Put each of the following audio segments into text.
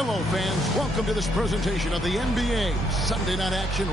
Hello, fans. Welcome to this presentation of the NBA Sunday Night Action.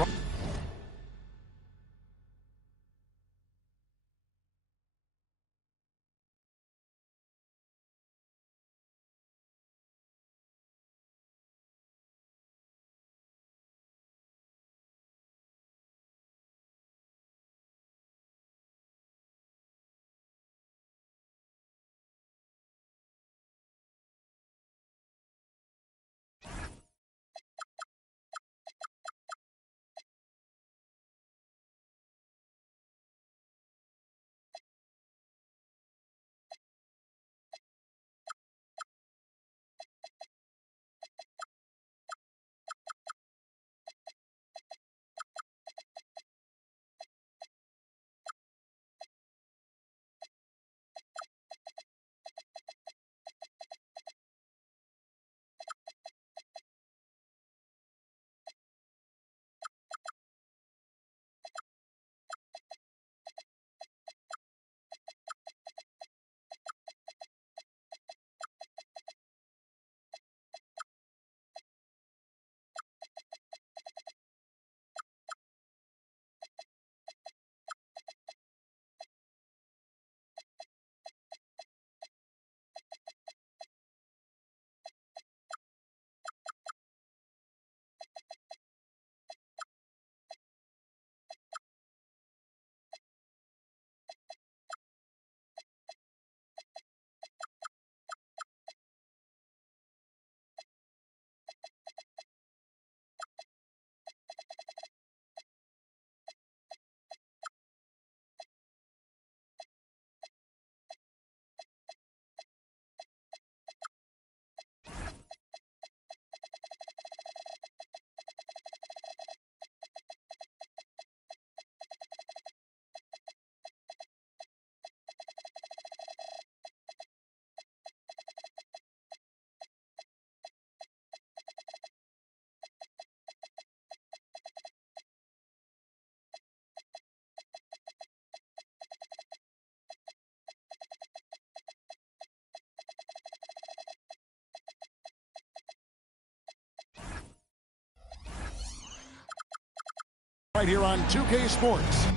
Right here on 2K Sports.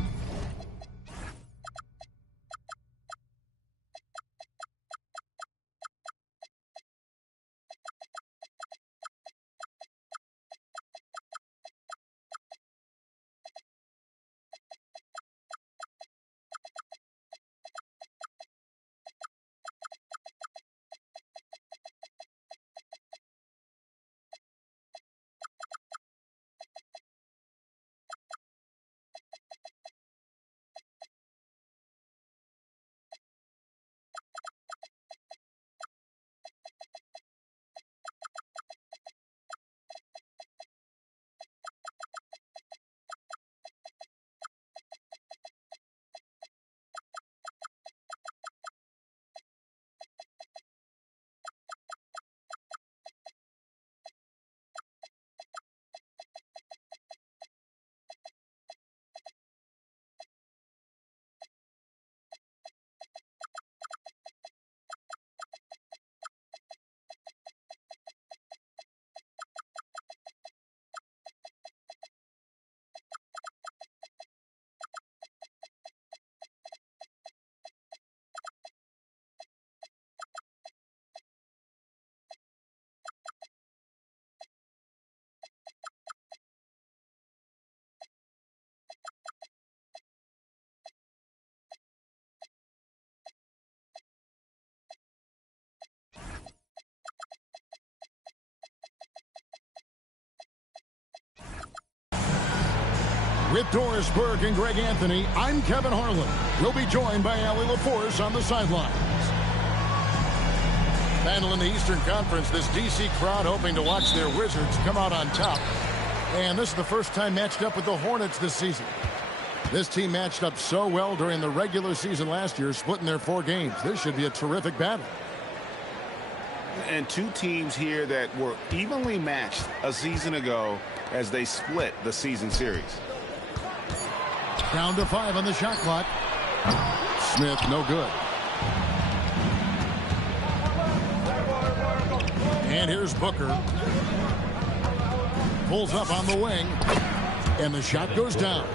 With Doris Burke and Greg Anthony, I'm Kevin Harlan. We'll be joined by Allie LaForce on the sidelines. Battle in the Eastern Conference, this D.C. crowd hoping to watch their Wizards come out on top. And this is the first time matched up with the Hornets this season. This team matched up so well during the regular season last year, splitting their 4 games. This should be a terrific battle. And two teams here that were evenly matched a season ago as they split the season series. Down to 5 on the shot clock. Smith, no good. And here's Booker. Pulls up on the wing. And the shot goes down.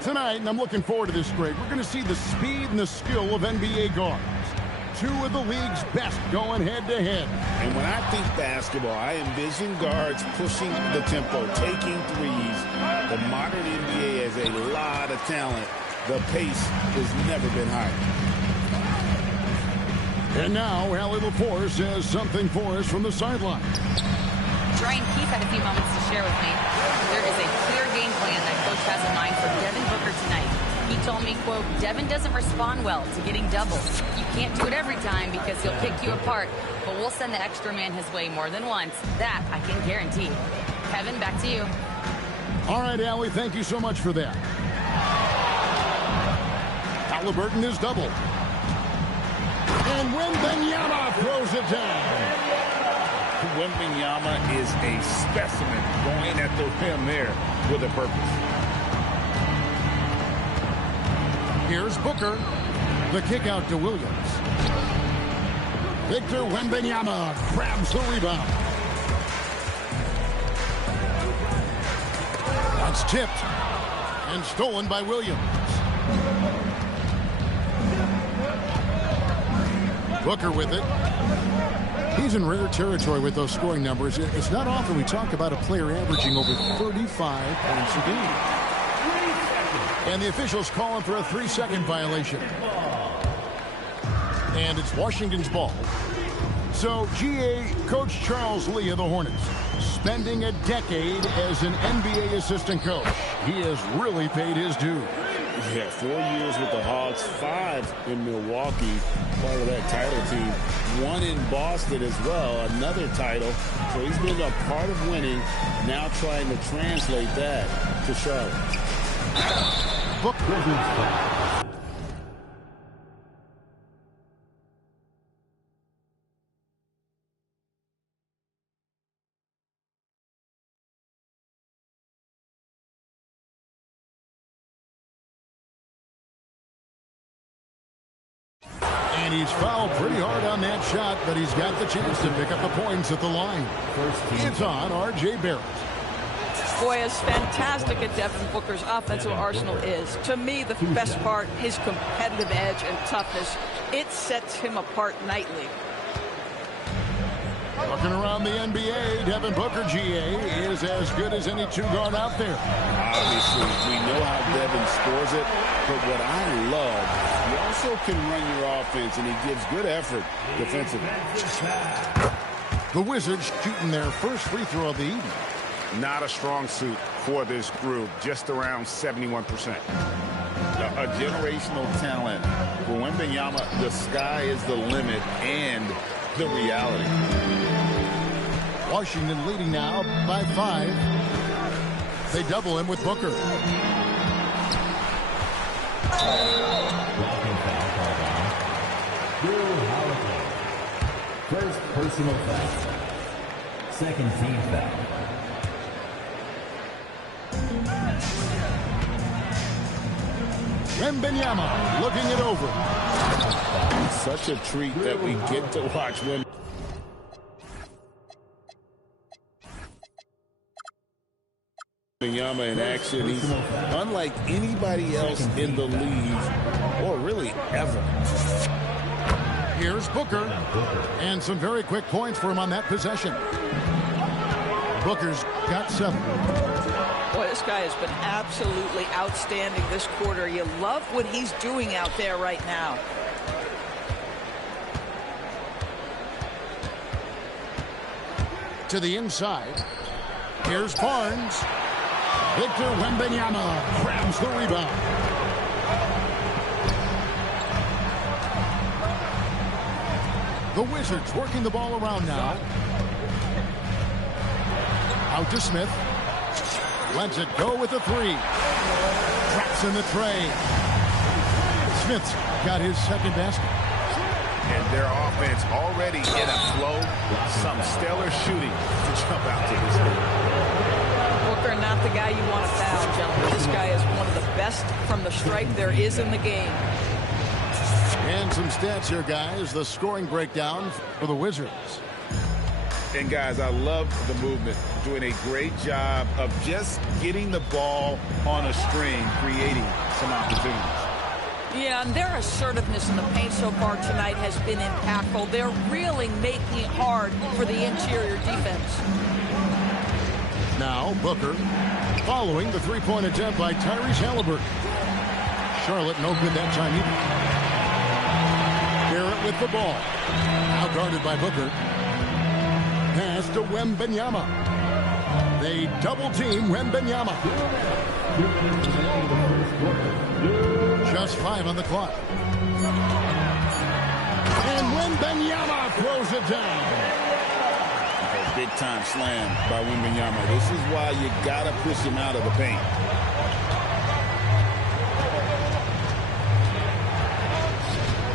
Tonight, and I'm looking forward to this, Greg, we're going to see the speed and the skill of NBA guards. Two of the league's best going head-to-head. And when I think basketball, I envision guards pushing the tempo, taking threes. The modern NBA has a lot of talent. The pace has never been higher. And now, Allie LaForce has something for us from the sideline. Brian Keefe had a few moments to share with me. There is a clear game plan that Coach has in mind for Devin Booker tonight. He told me, quote, Devin doesn't respond well to getting doubles. You can't do it every time because he'll pick you apart, but we'll send the extra man his way more than once. That I can guarantee. Kevin, back to you. All right, Allie, thank you so much for that. Halliburton is doubled. And Wembanyama throws it down. Wembanyama is a specimen going at the rim there with a purpose. Here's Booker. The kick out to Williams. Victor Wembanyama grabs the rebound. That's tipped and stolen by Williams. Booker with it. He's in rare territory with those scoring numbers. It's not often we talk about a player averaging over 35 points a game. And the officials calling for a 3-second violation. And it's Washington's ball. So, GA Coach Charles Lee of the Hornets, spending a decade as an NBA assistant coach. He has really paid his due. Yeah, 4 years with the Hawks, 5 in Milwaukee, part of that title team. 1 in Boston as well, another title. So he's been a part of winning, now trying to translate that to Charlotte. And he's fouled pretty hard on that shot, but he's got the chance to pick up the points at the line. It's on R.J. Barrett. Boy, as fantastic as Devin Booker's offensive arsenal is, to me, the best part, his competitive edge and toughness, it sets him apart nightly. Looking around the NBA, Devin Booker, GA, is as good as any two-guard out there. Obviously, we know how Devin scores it, but what I love, he also can run your offense, and he gives good effort defensively. The Wizards shooting their first free throw of the evening. Not a strong suit for this group, just around 71%. A generational talent. For Wembanyama, the sky is the limit and the reality. Washington leading now by 5. They double him with Booker. First personal foul. Second team foul. Wembanyama looking it over. Such a treat that we get to watch Wembanyama in action. He's unlike anybody else in the league, or really ever. Here's Booker. And some very quick points for him on that possession. Booker's got 7. Boy, this guy has been absolutely outstanding this quarter. You love what he's doing out there right now. To the inside. Here's Barnes. Victor Wembanyama grabs the rebound. The Wizards working the ball around now. Out to Smith. Lets it go with a 3. Traps in the tray. Smith's got his second basket. And their offense already in a flow. Some stellar shooting to jump out to this game. Booker, not the guy you want to foul, gentlemen. This guy is one of the best from the stripe there is in the game. And some stats here, guys. The scoring breakdown for the Wizards. And, guys, I love the movement. Doing a great job of just getting the ball on a string, creating some opportunities. Yeah, and their assertiveness in the paint so far tonight has been impactful. They're really making it hard for the interior defense. Now Booker following the three-point attempt by Tyrese Halliburton. Charlotte no good that time either. Barrett with the ball. Now guarded by Booker. Pass to Wembanyama. They double-team Wembanyama. Just 5 on the clock. And Wembanyama throws it down. A big-time slam by Wembanyama. This is why you got to push him out of the paint.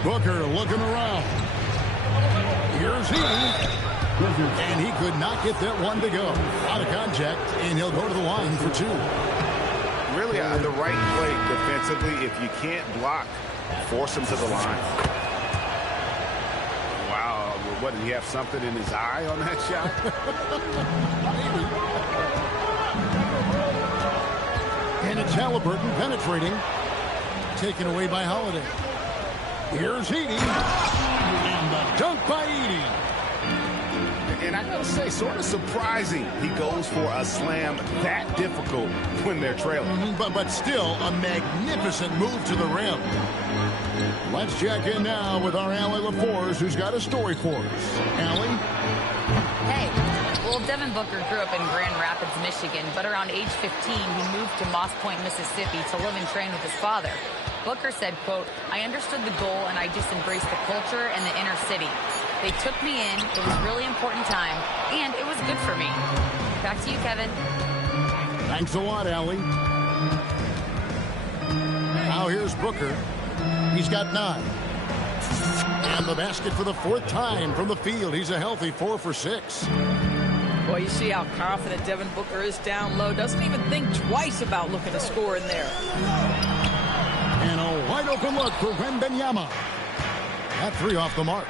Booker looking around. Here's he. And he could not get that one to go. Out of contact, and he'll go to the line for 2. Really, the right play defensively. If you can't block, force him to the line. Wow, what, did he have something in his eye on that shot? And it's Halliburton penetrating. Taken away by Holiday. Here's Edey. And the dunk by Edey. And I gotta say, sort of surprising he goes for a slam that difficult when they're trailing. But still a magnificent move to the rim. Let's check in now with our Allie LaForce, who's got a story for us. Allie? Hey, well, Devin Booker grew up in Grand Rapids, Michigan, but around age 15, he moved to Moss Point, Mississippi to live and train with his father. Booker said, quote, "I understood the goal and I just embraced the culture and the inner city. They took me in. It was a really important time, and it was good for me." Back to you, Kevin. Thanks a lot, Allie. Now here's Booker. He's got 9. And the basket for the 4th time from the field. He's a healthy 4 for 6. Well, you see how confident Devin Booker is down low. Doesn't even think twice about looking to score in there. And a wide open look for Wembanyama. That 3 off the mark.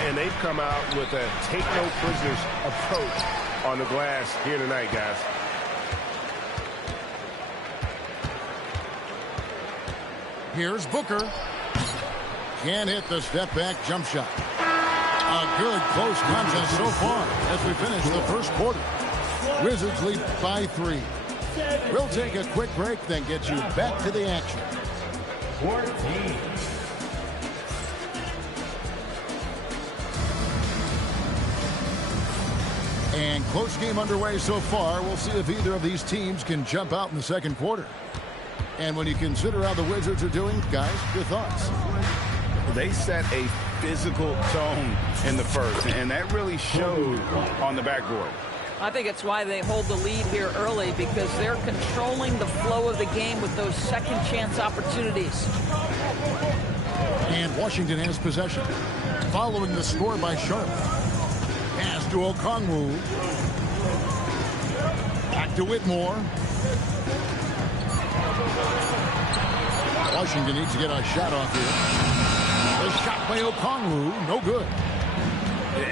And they've come out with a take-no-prisoners approach on the glass here tonight, guys. Here's Booker. Can't hit the step-back jump shot. A good close contest so far as we finish the first quarter. Wizards lead by 3. We'll take a quick break, then get you back to the action. 14. And close game underway so far. We'll see if either of these teams can jump out in the second quarter. And when you consider how the Wizards are doing, guys, your thoughts? They set a physical tone in the first, and that really showed on the backboard. I think it's why they hold the lead here early, because they're controlling the flow of the game with those second chance opportunities. And Washington has possession. Following the score by Sharp. Pass to Okongwu. Back to Whitmore. Washington needs to get a shot off here. The shot by Okongwu, no good.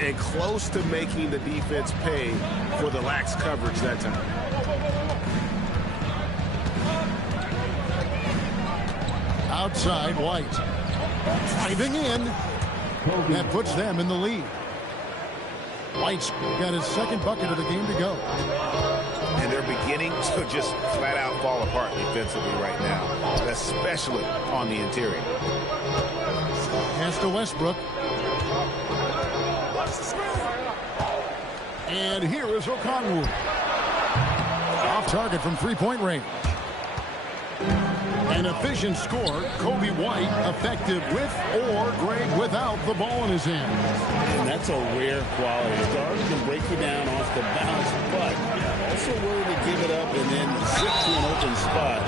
And close to making the defense pay for the lax coverage that time. Outside, White. Driving in. That puts them in the lead. White's got his second bucket of the game to go. And they're beginning to just flat out fall apart defensively right now, especially on the interior. Pass to Westbrook. And here is Okongwu. Off target from three-point range. An efficient score. Kobe White effective with or great without the ball in his hand. And that's a rare quality. Guards can break you down off the bounce, but also willing to give it up and then zip to an open spot.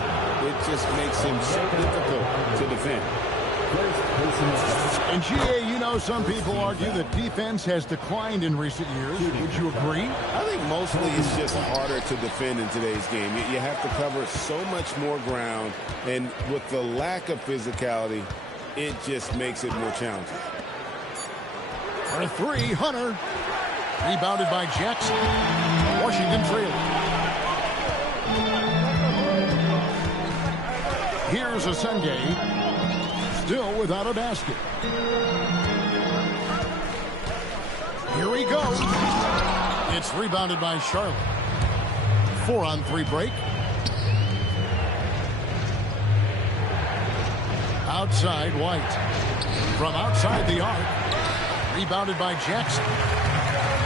It just makes him so difficult to defend. And GA, you know, some people argue that defense has declined in recent years. Would you agree? I think mostly it's just harder to defend in today's game. You have to cover so much more ground, and with the lack of physicality, it just makes it more challenging. For 3, Hunter. Rebounded by Jackson. Washington trailing. Here's Asenge. Still without a basket. Here he goes. It's rebounded by Charlotte. 4-on-3 break. Outside White. From outside the arc. Rebounded by Jackson.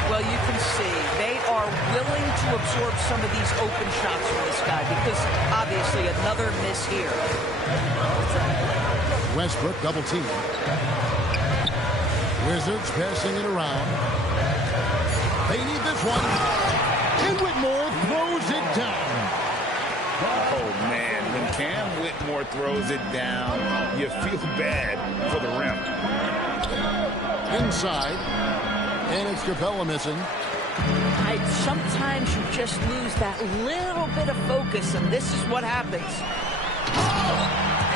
Well, you can see they are willing to absorb some of these open shots from this guy because obviously another miss here. Westbrook double team. Wizards passing it around. They need this one. And Whitmore throws it down. Oh, man, when Cam Whitmore throws it down, you feel bad for the rim. Inside. And it's Capella missing. Sometimes you just lose that little bit of focus, and this is what happens.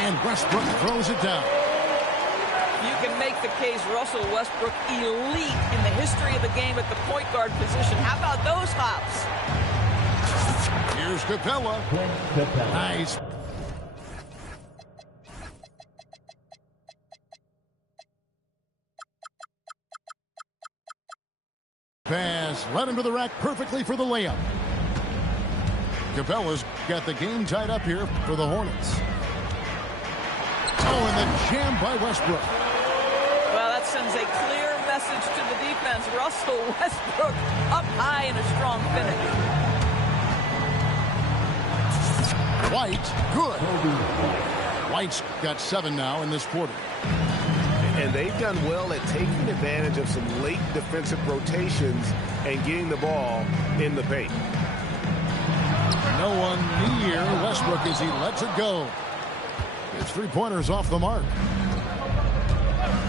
And Westbrook throws it down. You can make the case Russell Westbrook elite in the history of the game at the point guard position. How about those hops? Here's Capella. Nice. Pass led him to the rack perfectly for the layup. Capella's got the game tied up here for the Hornets. Oh, and the jam by Westbrook. Well, that sends a clear message to the defense. Russell Westbrook up high in a strong finish. White, good. White's got 7 now in this quarter. And they've done well at taking advantage of some late defensive rotations and getting the ball in the paint. No one near Westbrook as he lets it go. His three-pointers off the mark.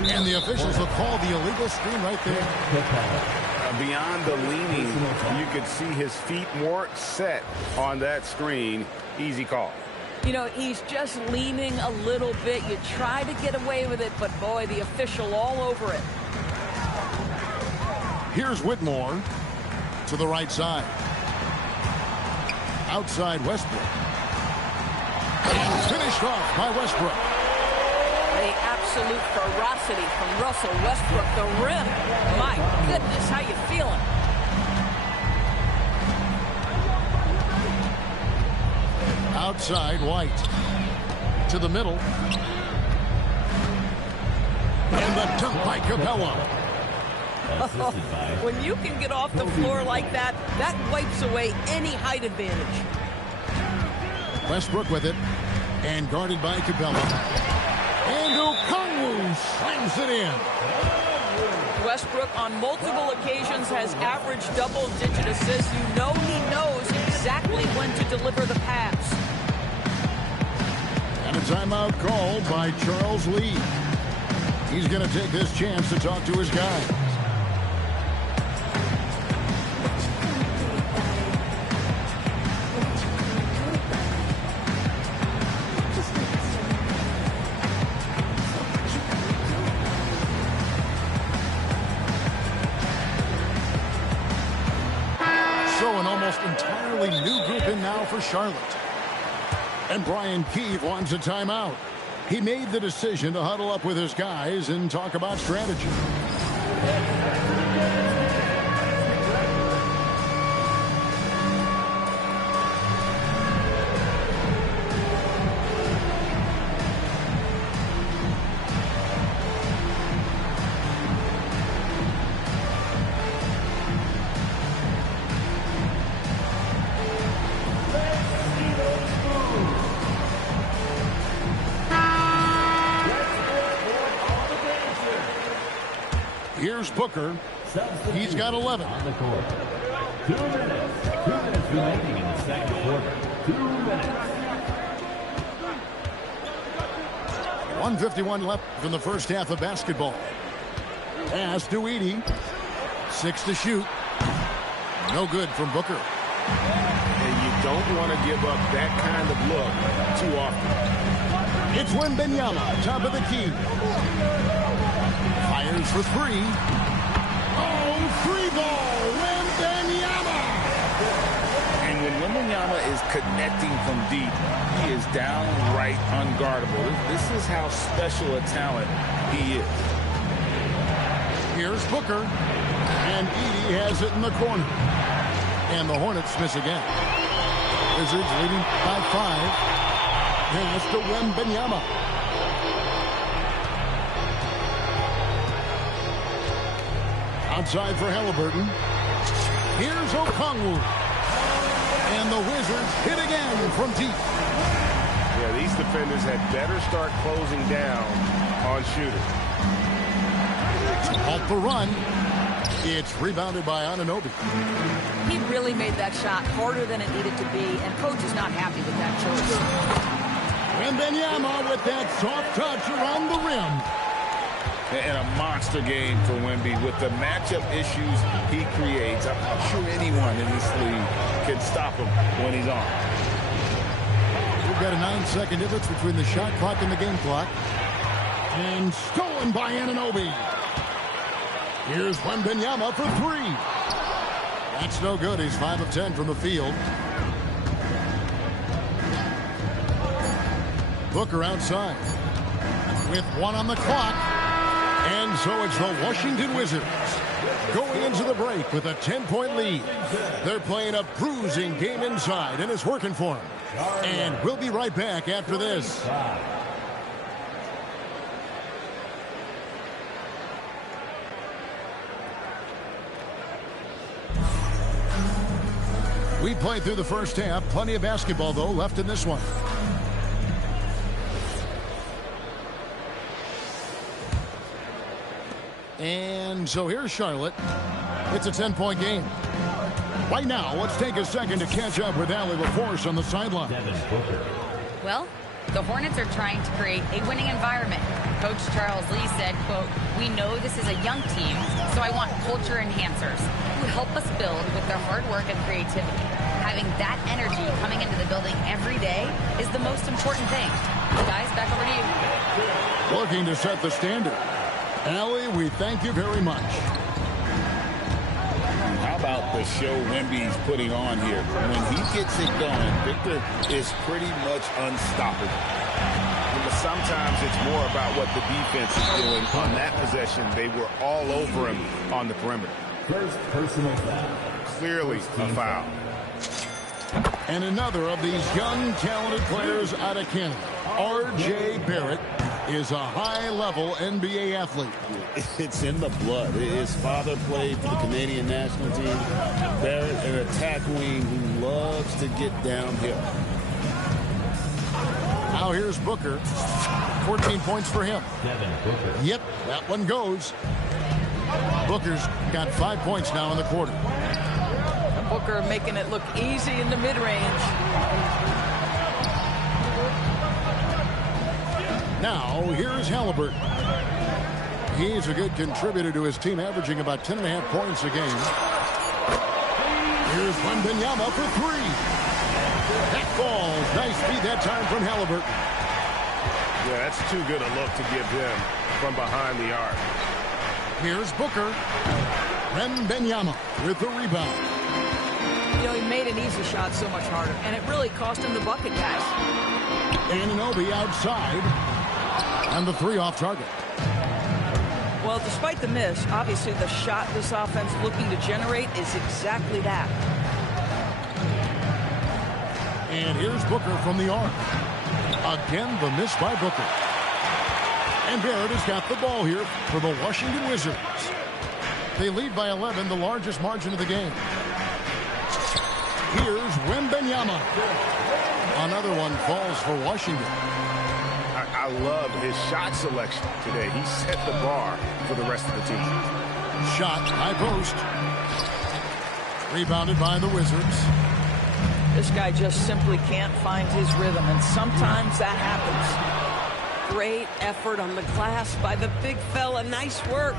And the officials have called the illegal screen right there. Beyond the leaning, you could see his feet more set on that screen. Easy call. You know, he's just leaning a little bit. You try to get away with it, but boy, the official all over it. Here's Whitmore to the right side. Outside Westbrook. And finished off by Westbrook. The absolute ferocity from Russell Westbrook. The rim. My goodness, how you feeling? Outside White. To the middle. And the dunk by Capella. When you can get off the floor like that, that wipes away any height advantage. Westbrook with it. And guarded by Capella. And Okongwu slams it in. Westbrook on multiple occasions has averaged double-digit assists. You know he knows exactly when to deliver the pass. And a timeout called by Charles Lee. He's going to take this chance to talk to his guys. So an almost entirely new group in now for Charlotte. And Brian Keefe wants a timeout. He made the decision to huddle up with his guys and talk about strategy. Here's Booker. He's got 11. On the court. 2 minutes. 2 minutes remaining in the second quarter. 2 minutes. 1:51 left from the first half of basketball. Pass to Edey. 6 to shoot. No good from Booker. And you don't want to give up that kind of look too often. It's Wembanyama, top of the key. Fires for 3. Oh, three ball. Wembanyama. And when Wembanyama is connecting from deep, he is downright unguardable. This is how special a talent he is. Here's Booker. And Edey has it in the corner. And the Hornets miss again. Wizards leading by 5. Pass to Wembanyama. Outside for Halliburton. Here's Okongwu. And the Wizards hit again from deep. Yeah, these defenders had better start closing down on shooters. Off the run. It's rebounded by Anunoby. He really made that shot harder than it needed to be, and coach is not happy with that choice. Wembanyama with that soft touch around the rim. And a monster game for Wemby with the matchup issues he creates. I'm not sure anyone in this league can stop him when he's on. We've got a 9-second difference between the shot clock and the game clock. And stolen by Anunoby. Here's Wembanyama for 3. That's no good. He's 5 of 10 from the field. Booker outside with 1 on the clock. And so it's the Washington Wizards going into the break with a 10-point lead. They're playing a bruising game inside, and it's working for them. And we'll be right back after this. We played through the first half. Plenty of basketball, though, left in this one. And so here's Charlotte. It's a 10-point game. Right now, let's take a second to catch up with Allie LaForce on the sideline. Well, the Hornets are trying to create a winning environment. Coach Charles Lee said, quote, "We know this is a young team, so I want culture enhancers who help us build with their hard work and creativity. Having that energy coming into the building every day is the most important thing." Guys, back over to you. Looking to set the standard. Allie, we thank you very much. How about the show Wemby's putting on here? When he gets it going, Victor is pretty much unstoppable. But sometimes it's more about what the defense is doing on that possession. They were all over him on the perimeter. First personal foul. Clearly a foul. And another of these young, talented players out of Canada, R.J. Barrett, is a high-level NBA athlete. It's in the blood. His father played for the Canadian national team. Barrett, an attack wing who loves to get downhill. Now here's Booker. 14 points for him. Yep, that one goes. Booker's got 5 points now in the quarter. Booker making it look easy in the mid-range. Now, here's Halliburton. He's a good contributor to his team, averaging about 10.5 points a game. Here's Wembanyama for 3. That falls. Nice feed that time from Halliburton. Yeah, that's too good a look to give him from behind the arc. Here's Booker. Wembanyama with the rebound. You know, he made an easy shot so much harder, and it really cost him the bucket, guys. Anunoby outside. And the 3 off target. Well, despite the miss, obviously the shot this offense looking to generate is exactly that. And here's Booker from the arc. Again, the miss by Booker. And Barrett has got the ball here for the Washington Wizards. They lead by 11, the largest margin of the game. Here's Wembanyama. Another one falls for Washington. I love his shot selection today. He set the bar for the rest of the team. Shot, high post. Rebounded by the Wizards. This guy just simply can't find his rhythm, and sometimes that happens. Great effort on the glass by the big fella. Nice work.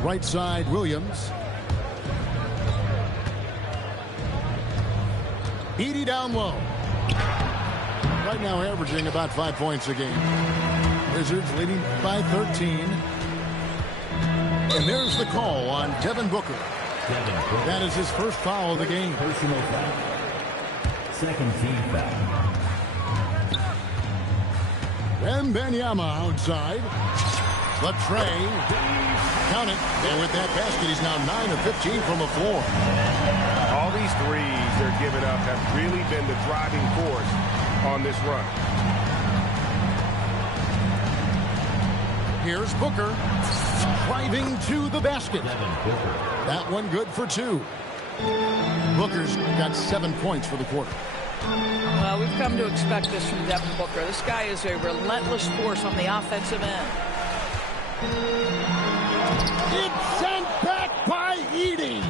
Right side, Williams. Edey down low. Right now averaging about 5 points a game. Wizards leading by 13. And there's the call on Devin Booker. Devin Booker. That is his first foul of the game. Personal foul. Second team foul. Wembanyama outside. Latrey. Count it. And with that basket, he's now 9 of 15 from the floor. All these threes they're giving up have really been the driving force on this run. Here's Booker driving to the basket. Devin Booker. That one good for 2. Booker's got 7 points for the quarter. Well, we've come to expect this from Devin Booker. This guy is a relentless force on the offensive end. It's sent back by Edey.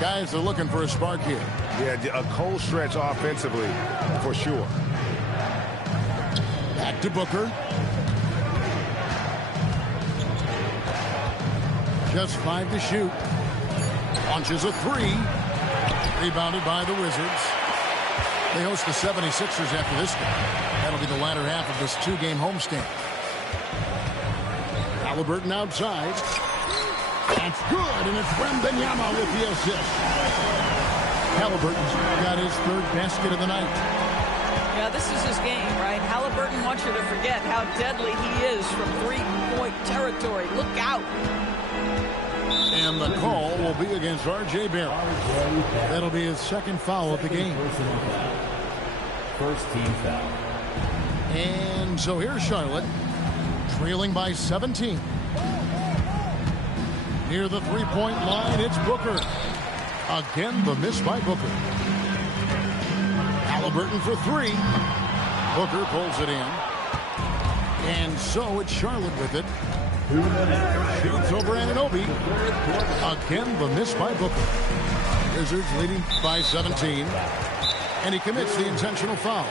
Guys are looking for a spark here. Yeah, a cold stretch offensively for sure. Back to Booker. Just 5 to shoot. Launches a 3. Rebounded by the Wizards. They host the 76ers after this game. That'll be the latter half of this 2-game homestand. Halliburton outside. That's good, and it's Wembanyama with the assist. Halliburton's got his 3rd basket of the night. Yeah, this is his game, right? Halliburton wants you to forget how deadly he is from 3-point territory. Look out. And the call will be against R.J. Barrett. That'll be his 2nd foul of the game. Personal foul. First team foul. And so here's Charlotte, trailing by 17. Near the 3-point line, it's Booker. Again, the miss by Booker. Halliburton for 3. Booker pulls it in. And so it's Charlotte with it. Shoots over Anunoby. Again, the miss by Booker. Wizards leading by 17. And he commits the intentional foul.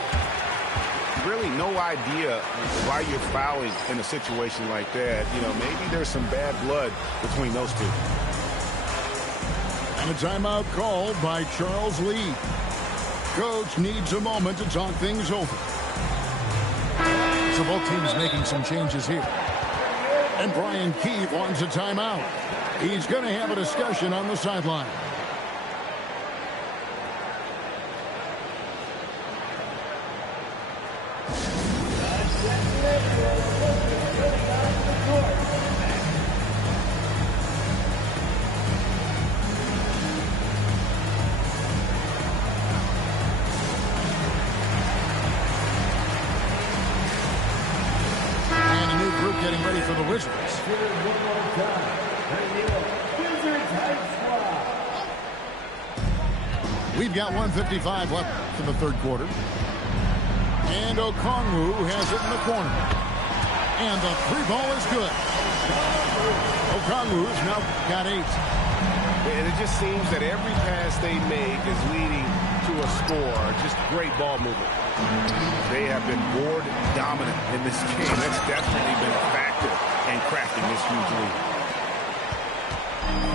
Really no idea why you're fouling in a situation like that. You know, maybe there's some bad blood between those two. And a timeout called by Charles Lee. Coach needs a moment to talk things over. So both teams making some changes here. And Brian Keefe wants a timeout. He's going to have a discussion on the sideline. Getting ready for the Wizards. We've got 1:55 left in the 3rd quarter. And Okongwu has it in the corner. And the 3 ball is good. Okongwu's now got 8. And it just seems that every pass they make is leading to a score. Just great ball movement. They have been board dominant in this game. That's definitely been a factor in crafting this huge lead.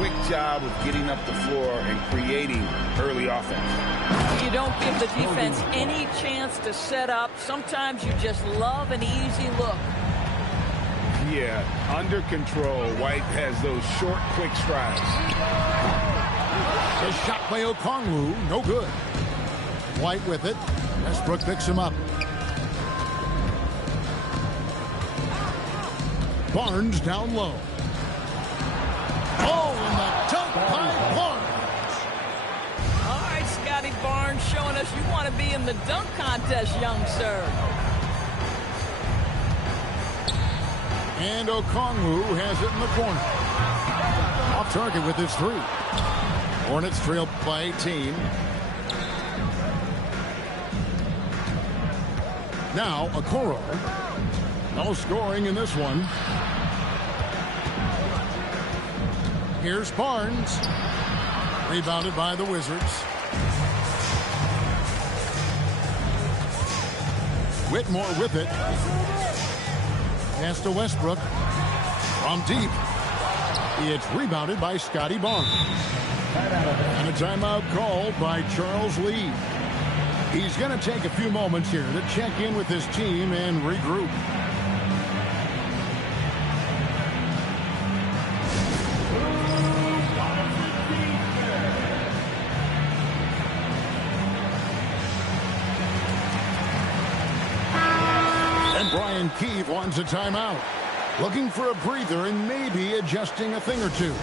Quick job of getting up the floor and creating early offense. You don't give the defense any chance to set up. Sometimes you just love an easy look. Yeah, under control. White has those short, quick strides. The shot by Okongwu, no good. White with it. Westbrook picks him up. Barnes down low. Oh, and the dunk by Barnes. All right, Scotty Barnes showing us you want to be in the dunk contest, young sir. And Okongwu has it in the corner. Off target with his 3. Hornets trail by 18. Now, Okoro. No scoring in this one. Here's Barnes. Rebounded by the Wizards. Whitmore with it. Pass to Westbrook. From deep. It's rebounded by Scotty Barnes. And a timeout called by Charles Lee. He's going to take a few moments here to check in with his team and regroup. Brian Keefe wants a timeout. Looking for a breather and maybe adjusting a thing or two.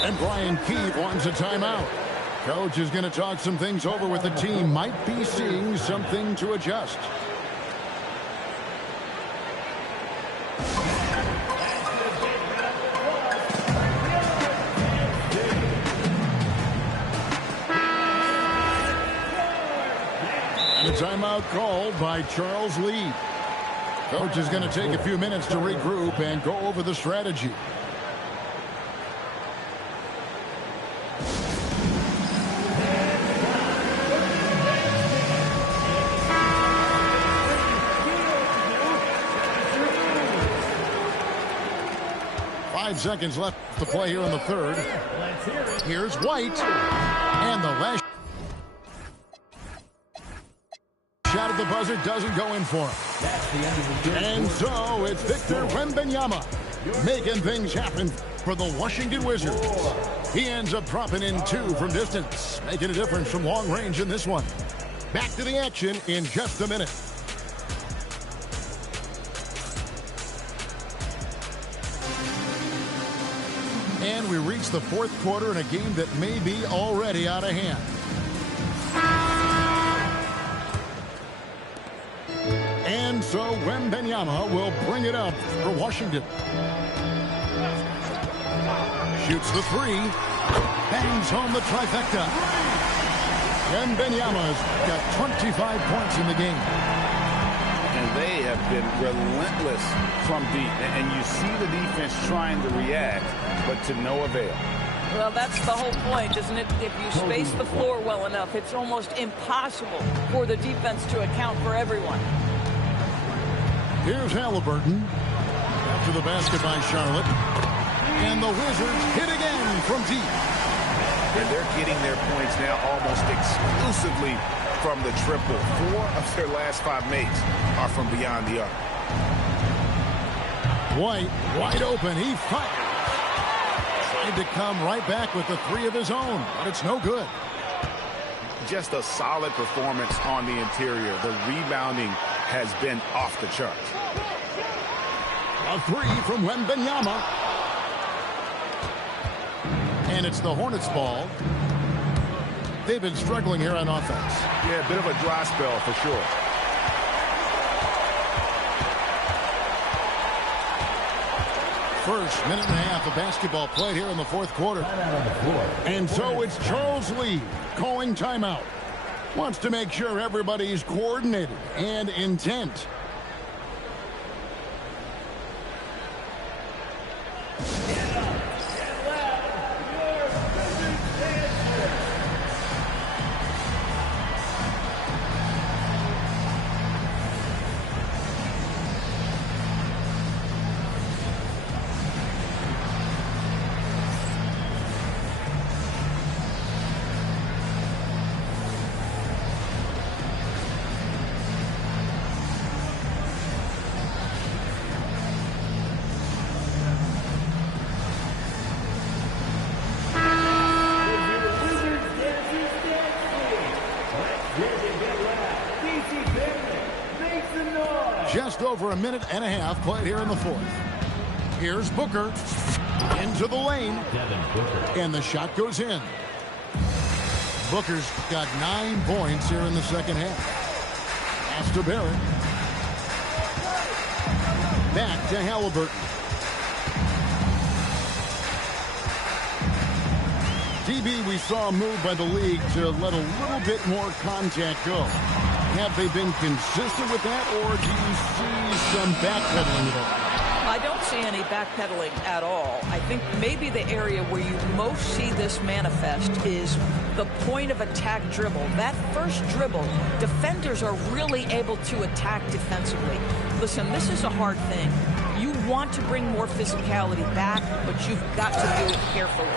And Brian Keefe wants a timeout. Coach is going to talk some things over with the team. Might be seeing something to adjust. And a timeout called by Charles Lee. Coach is going to take a few minutes to regroup and go over the strategy. Seconds left to play here in the third. Here's White. And the last shot at the buzzer doesn't go in for him. And so it's Victor Wembanyama making things happen for the Washington Wizards. He ends up dropping in 2 from distance, making a difference from long range in this one. Back to the action in just a minute. And we reach the fourth quarter in a game that may be already out of hand. And so Wembanyama will bring it up for Washington. Shoots the 3. Bangs home the trifecta. Wembanyama's got 25 points in the game. And they have been relentless from deep. And you see the defense trying to react, but to no avail. Well, that's the whole point, isn't it? If you space the floor well enough, it's almost impossible for the defense to account for everyone. Here's Halliburton. After the basket by Charlotte. And the Wizards hit again from deep. And they're getting their points now almost exclusively from the triple. 4 of their last 5 makes are from beyond the arc. White wide open. He fired. Tried to come right back with the 3 of his own, but it's no good. Just a solid performance on the interior. The rebounding has been off the charts. A 3 from Wembanyama. And it's the Hornets ball. They've been struggling here on offense. Yeah, a bit of a dry spell for sure. First minute and a half of basketball played here in the fourth quarter. And so it's Charles Lee calling timeout. Wants to make sure everybody's coordinated and intent. Just over a minute and a half played here in the fourth. Here's Booker into the lane. And the shot goes in. Booker's got 9 points here in the second half. Pass to Barrett. Back to Halliburton. DB, we saw a move by the league to let a little bit more contact go. Have they been consistent with that, or do you see some backpedaling at all? I don't see any backpedaling at all. I think maybe the area where you most see this manifest is the point of attack dribble. That first dribble, defenders are really able to attack defensively. Listen, this is a hard thing. You want to bring more physicality back, but you've got to do it carefully.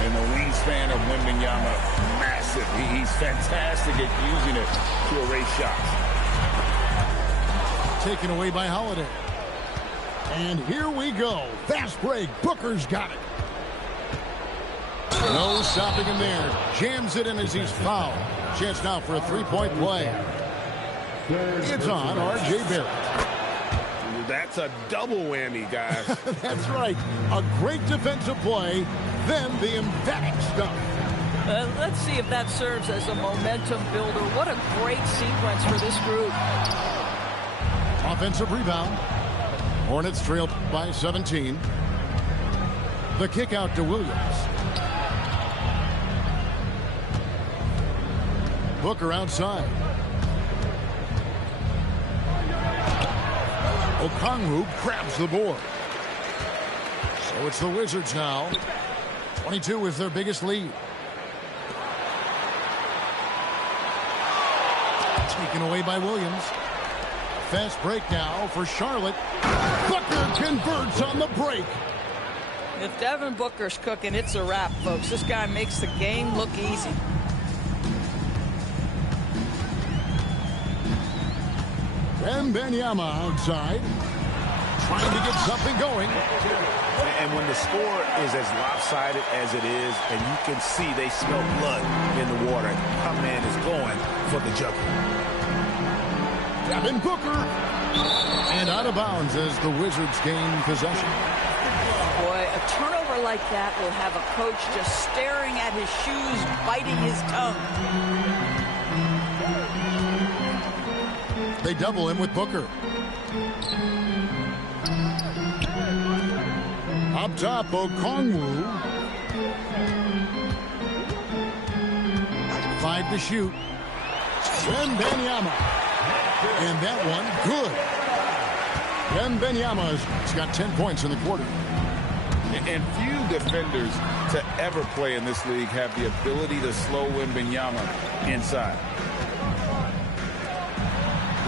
And the wingspan of Wembanyama, massive. He's fantastic at using it to erase shots. Taken away by Holiday. And here we go. Fast break. Booker's got it. No stopping him there. Jams it in as he's fouled. Chance now for a three-point play. It's on R.J. Barrett. That's a double whammy, guys. That's right. A great defensive play, then the emphatic stuff. Let's see if that serves as a momentum builder. What a great sequence for this group. Offensive rebound. Hornets trail by 17. The kick out to Williams. Booker outside. Okongwu grabs the board. So it's the Wizards now. 22 is their biggest lead. Taken away by Williams. Fast break now for Charlotte. Booker converts on the break. If Devin Booker's cooking, it's a wrap, folks. This guy makes the game look easy. Wembanyama outside. Trying to get something going. And when the score is as lopsided as it is, and you can see they smell blood in the water, my man is going for the jumper. Devin Booker. And out of bounds as the Wizards gain possession. Boy, a turnover like that will have a coach just staring at his shoes, biting his tongue. They double him with Booker. Up top, Okongwu. 5 to shoot. Wembanyama. And that one, good. Wembanyama's got 10 points in the quarter. And few defenders to ever play in this league have the ability to slow Wembanyama inside.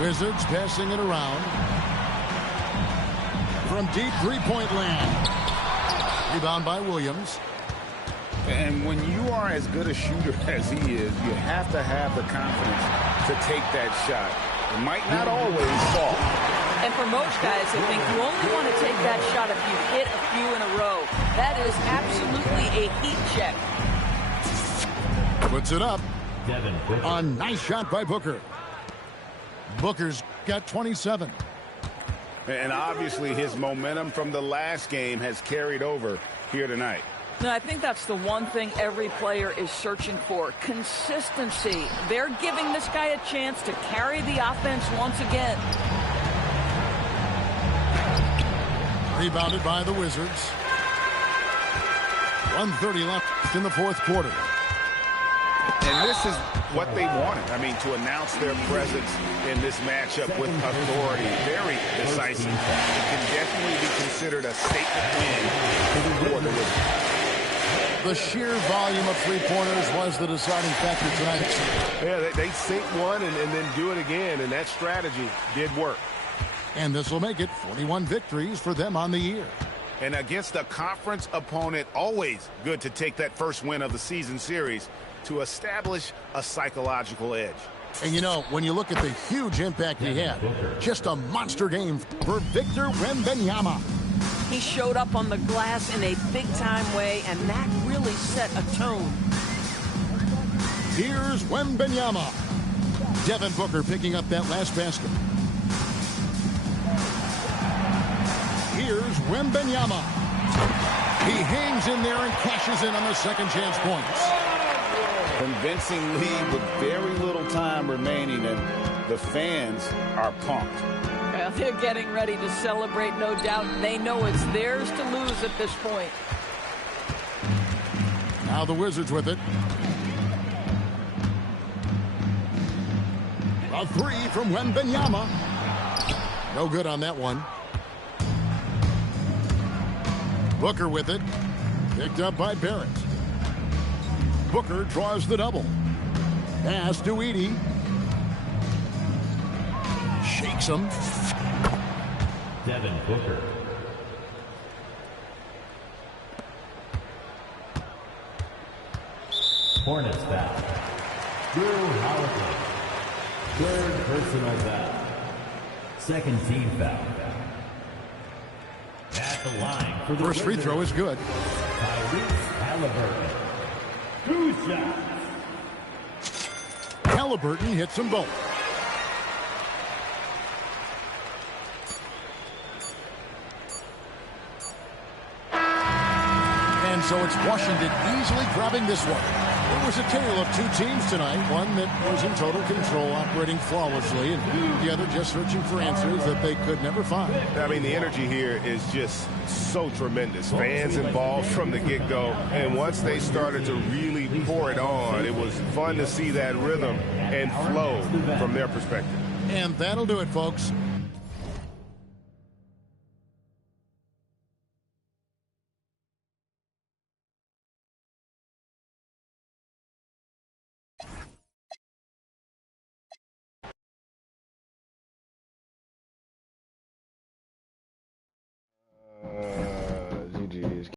Wizards passing it around. From deep three-point land. Rebound by Williams. And when you are as good a shooter as he is, you have to have the confidence to take that shot. It might not always fall. And for most guys, I think you only want to take that shot if you hit a few in a row. That is absolutely a heat check. Puts it up. Devin Booker. A nice shot by Booker. Booker's got 27. And obviously his momentum from the last game has carried over here tonight. No, I think that's the one thing every player is searching for. Consistency. They're giving this guy a chance to carry the offense once again. Rebounded by the Wizards. 1:30 left in the fourth quarter. And this is what they wanted. I mean, to announce their presence in this matchup with authority. Very decisive. It can definitely be considered a statement win for the Wizards. The sheer volume of three-pointers was the deciding factor tonight. Yeah, they sink one and then do it again, and that strategy did work. And this will make it 41 victories for them on the year. And against a conference opponent, always good to take that first win of the season series to establish a psychological edge. And you know, when you look at the huge impact he had, just a monster game for Victor Wembanyama. He showed up on the glass in a big-time way, and that really set a tone. Here's Wembanyama. Devin Booker picking up that last basket. Here's Wembanyama. He hangs in there and cashes in on the second chance points. Convincing lead with very little time remaining, and the fans are pumped. Well, they're getting ready to celebrate, no doubt. They know it's theirs to lose at this point. Now the Wizards with it. A three from Wembanyama. No good on that one. Booker with it. Picked up by Barrett. Booker draws the double. Pass to Edey. Shakes him. Devin Booker. Hornets foul. Drew Holiday. Third personal foul. Second team foul. At the line for the first free throw is good. Tyrese Halliburton. 2 shots. Halliburton hits them both. And so it's Washington easily grabbing this one. It was a tale of two teams tonight, one that was in total control, operating flawlessly, and the other just searching for answers that they could never find. I mean, the energy here is just so tremendous. Fans involved from the get-go, and once they started to really pour it on, it was fun to see that rhythm and flow from their perspective. And that'll do it, folks.